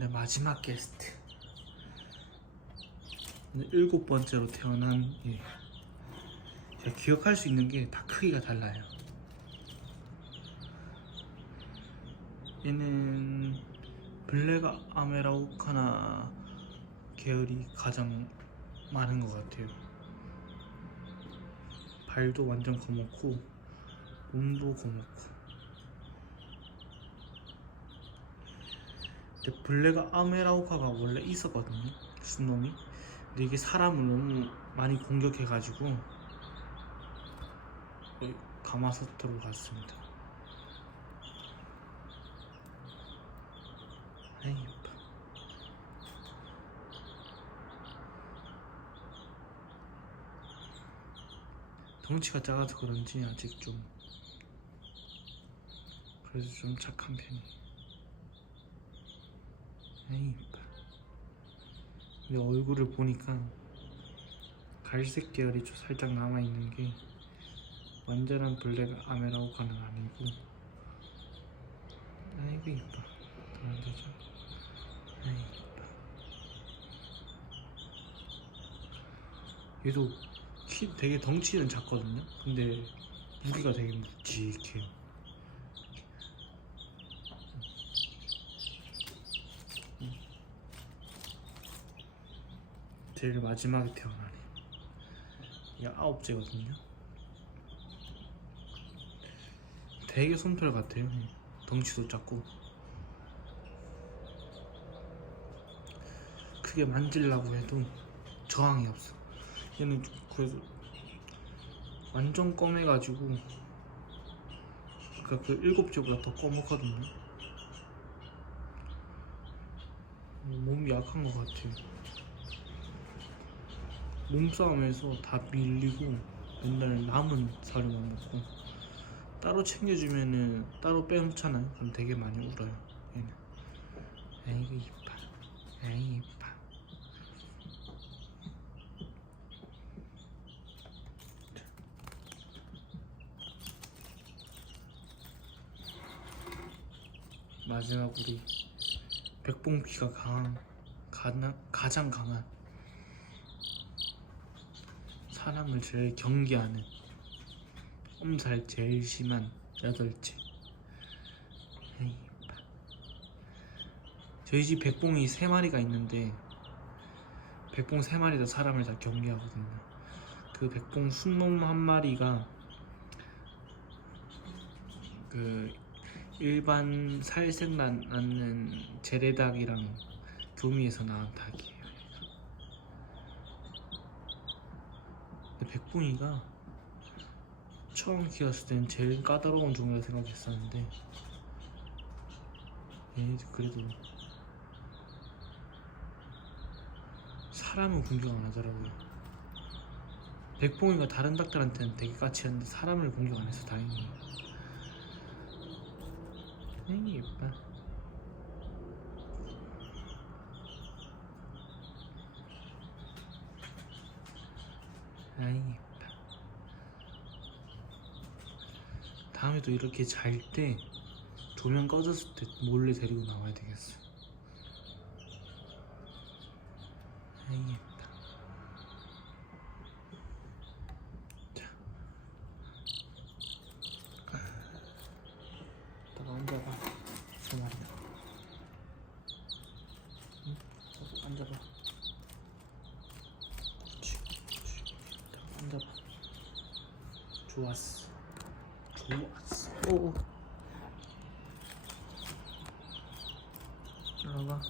오늘 마지막 게스트. 오늘 일곱 번째로 태어난 예. 제가 기억할 수 있는 게 다 크기가 달라요. 얘는 블랙 아메라우카나 계열이 가장 많은 것 같아요. 발도 완전 검었고 몸도 검었고. 근데 블랙 아메라우카가 원래 있었거든요. 순놈이. 근데 이게 사람을 너무 많이 공격해가지고 가마솥으로 갔습니다. 아이 예뻐. 덩치가 작아서 그런지 아직 좀 그래도 좀 착한 편이. 아이 예뻐. 근데 얼굴을 보니까 갈색 계열이 좀 살짝 남아 있는 게 완전한 블랙 아메라우카는 아니고 아이고 이뻐 도망가죠? 아이 이뻐 얘도 키 되게 덩치는 작거든요? 근데 무게가 되게 묵직해요 제일 마지막에 태어나네 이게 아홉째거든요 되게 솜털 같아요. 덩치도 작고 크게 만지려고 해도 저항이 없어. 얘는 좀 그래도 완전 검해가지고 아까 그 일곱째보다 더 검었거든요. 몸이 약한 것 같아요. 몸싸움에서 다 밀리고 맨날 남은 사료만 먹고 따로 챙겨주면은 따로 빼놓잖아요. 그럼 되게 많이 울어요. 얘는. 아이고 이뻐. 아이 이뻐. 마지막 우리 백봉피가 강한 가나, 가장 강한 사람을 제일 경계하는 엄살 제일 심한 여덟째. 저희 집 백봉이 세 마리가 있는데 백봉 세 마리 다 사람을 다 경계하거든요. 그 백봉 순놈 한 마리가 그 일반 살색 난- 낳는 재래닭이랑 교미에서 낳은 닭이에요. 근데 백봉이가 처음 키웠을 땐 제일 까다로운 종이라 생각했었는데 얘 그래도 사람은 공격 안 하더라고요. 백봉이가 다른 닭들한테는 되게 까칠한데 사람을 공격 안 해서 다행이에요. 에이 예뻐. 예뻐. 다음에도 이렇게 잘 때 조명 꺼졌을 때 몰래 데리고 나와야 되겠어. 자. 다가 앉아봐. 두 마리. 응? 저기 앉아봐. 그렇지. 그렇지. 다가 앉아봐. 좋았어. 좋았어. 오. 올라가.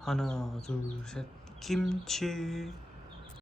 하나, 둘, 셋. 김치.